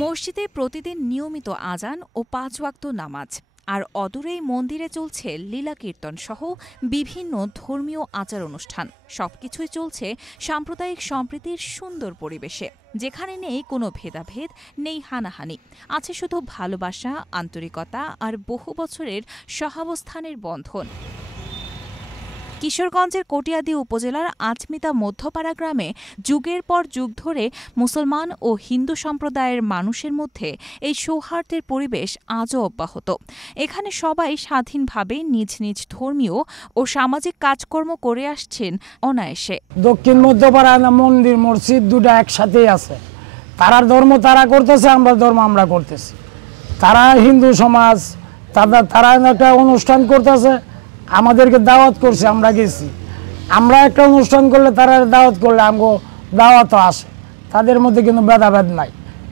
মসজিদে প্রতিদিন নিয়মিত আজান ও ৫ ওয়াক্ত নামাজ, আর অদূরেই মন্দিরে চলছে লীলা কীর্তন সহ বিভিন্ন ধর্মীয় আচার অনুষ্ঠান। সবকিছুই চলছে সাম্প্রদায়িক সম্প্রীতির সুন্দর পরিবেশে, যেখানে নেই কোনো ভেদাভেদ, নেই হানাহানি, আছে শুধু ভালোবাসা, আন্তরিকতা আর বহু বছরের সহাবস্থানের বন্ধন। কিশোরগঞ্জের কটিয়াদী উপজেলার আচমিতা মধ্যপাড়া গ্রামে যুগের পর যুগ ধরে মুসলমান ও হিন্দু সম্প্রদায়ের মানুষের মধ্যে এই সৌহার্দ্যের পরিবেশ আজও অব্যাহত। এখানে সবাই স্বাধীনভাবে নিজ নিজ ধর্মীয় ও সামাজিক কাজকর্ম করে আসছেন অনায়াসে। দক্ষিণ মধ্যপাড়া মন্দির মসজিদ দুটা একসাথেই আছে। তারার ধর্ম তারা করতেছে, আমরা ধর্ম আমরা করতেছি। তারা হিন্দু সমাজ, তারা একটা অনুষ্ঠান করতেছে, আমাদেরকে দাওয়াত করছে, আমরা গেছি। আমরা একটা অনুষ্ঠান করলে তারা দাওয়াত করলে আমগো দাওয়াতও আসে। তাদের মধ্যে কিন্তু ভেদাভেদ নাই,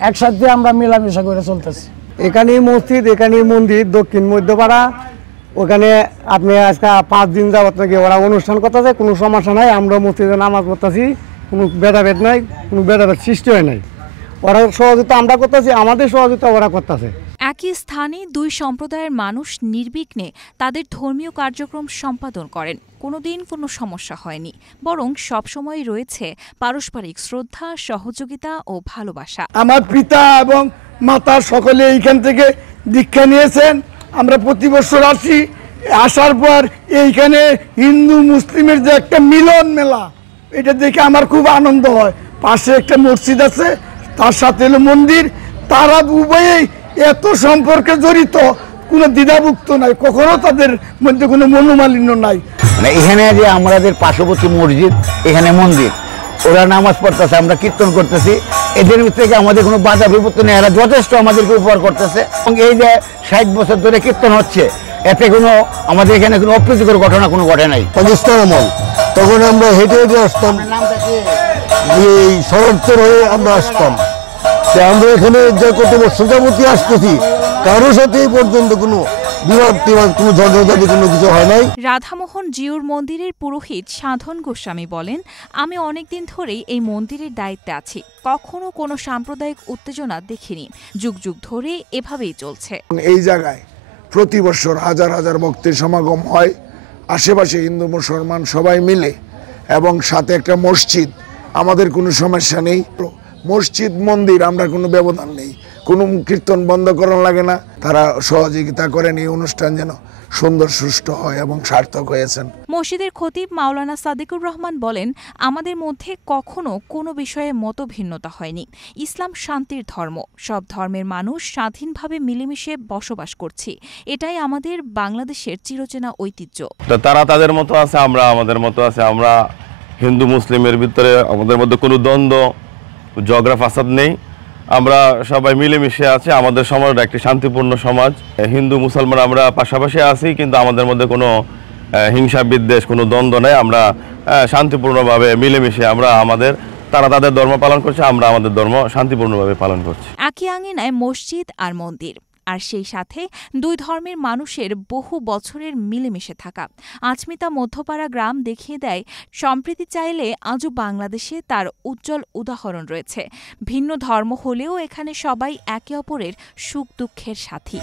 একসাথে আমরা মেলামেশা করে চলতেছি। এখানেই মসজিদ, এখানেই মন্দির, দক্ষিণ মধ্যপাড়া। ওখানে আপনি আজকে 5 দিন যাবত নাকি ওরা অনুষ্ঠান করতেছে, কোনো সমস্যা নাই। আমরা মসজিদে নামাজ পড়তেছি, কোনো ভেদাভেদ নাই, কোনো ভেদাভেদ সৃষ্টি হয় নাই। ওরা সহযোগিতা আমরা করতেছি, আমাদের সহযোগিতা ওরা করতেছে। একই স্থানে দুই সম্প্রদায়ের মানুষ নির্বিঘ্নে তাদের ধর্মীয় কার্যক্রম সম্পাদন করেন। কোনোদিন কোনো সমস্যা হয়নি, বরং সবসময় রয়েছে পারস্পরিক শ্রদ্ধা, সহযোগিতা ও ভালোবাসা। আমার পিতা এবং মাতা সকলে এইখান থেকে দীক্ষা নিয়েছেন। আমরা প্রতি বছর আসি, আসার পর এইখানে হিন্দু মুসলিমের যে একটা মিলন মেলা, এটা দেখে আমার খুব আনন্দ হয়। পাশে একটা মসজিদ আছে, তার সাথে হলো মন্দির। তারা উভয়েই এত সম্পর্কে জড়িত, কোনো দ্বিধাভুক্ত নাই, কখনো তাদের মধ্যে কোনো মনোমালিন্য নাই। এখানে যে আমাদের পার্শ্ববর্তী মসজিদ, এখানে মন্দির, ওরা নামাজ পড়তেছে, আমরা কীর্তন করতেছি। এদের থেকে আমাদের কোনো বাধা বিপত্তি নেই, এরা যথেষ্ট আমাদেরকে উপহার করতেছে। এবং এই যে 60 বছর ধরে কীর্তন হচ্ছে, এতে কোনো আমাদের এখানে কোনো অপ্রীতিকর ঘটনা কোনো ঘটে নাই। পাকিস্তান আমল, তখন আমরা হেঁটে হেঁটে আসতাম, এই শরৎচর হয়ে আমরা আসতাম। আমরা এখানে যে কত বছর যাবতী আসতেছি, কারোর সাথে এই পর্যন্ত কোনো বিবাদ টিবাদ, কোনো ঝগড়াঝাটি কোনো কিছু হয় নাই। রাধামোহন জিউর মন্দিরের পুরোহিত সাধন গোস্বামী বলেন, আমি অনেকদিন ধরেই এই মন্দিরের দায়িত্বে আছি, কখনো কোনো সাম্প্রদায়িক উত্তেজনা দেখিনি। যুগ যুগ ধরে এভাবেই চলছে। এই জায়গায় প্রতি বছর হাজার হাজার ভক্তের সমাগম হয়, আশেপাশে হিন্দু মুসলমান সবাই মিলে, এবং সাথে একটা মসজিদ। আমাদের কোনো সমস্যা নেই। মসজিদ মন্দির আমরা কোনো ব্যবধান নেই, কোনো কীর্তন বন্ধ করানো লাগে না। তারা সহযোগিতা করেন এই অনুষ্ঠান যেন সুন্দর সুষ্ঠু হয় এবং সার্থক হয়েছেন। মসজিদের খতিব মাওলানা সাদিকুর রহমান বলেন, আমাদের মধ্যে কখনো কোনো বিষয়ে মতভিন্নতা হয়নি। ইসলাম শান্তির ধর্ম, সব ধর্মের মানুষ স্বাধীনভাবে মিলেমিশে বসবাস করছি, এটাই আমাদের বাংলাদেশের চিরচেনা ঐতিহ্য। তারা তাদের মতো আছে, আমরা আমাদের মতো আছে। আমরা হিন্দু মুসলিমের ভিতরে আমাদের মধ্যে কোনো দ্বন্দ্ব, ঝগড়া ফাসাদ নেই। আমরা সবাই মিলেমিশে আছি। আমাদের সমাজটা একটি শান্তিপূর্ণ সমাজ। হিন্দু মুসলমান আমরা পাশাপাশি আছি, কিন্তু আমাদের মধ্যে কোনো হিংসা বিদ্বেষ, কোনো দ্বন্দ্ব নেই। আমরা শান্তিপূর্ণভাবে মিলেমিশে তারা তাদের ধর্ম পালন করছে, আমরা আমাদের ধর্ম শান্তিপূর্ণভাবে পালন করছি। একই আঙিনায় মসজিদ আর মন্দির, আর সেই সাথে দুই ধর্মের মানুষের বহু বছরের মিলেমিশে থাকা। আচমিতা মধ্যপাড়া গ্রাম দেখিয়ে দেয়, সম্প্রীতি চাইলে আজও বাংলাদেশে তার উজ্জ্বল উদাহরণ রয়েছে। ভিন্ন ধর্ম হলেও এখানে সবাই একে অপরের সুখ দুঃখের সাথী।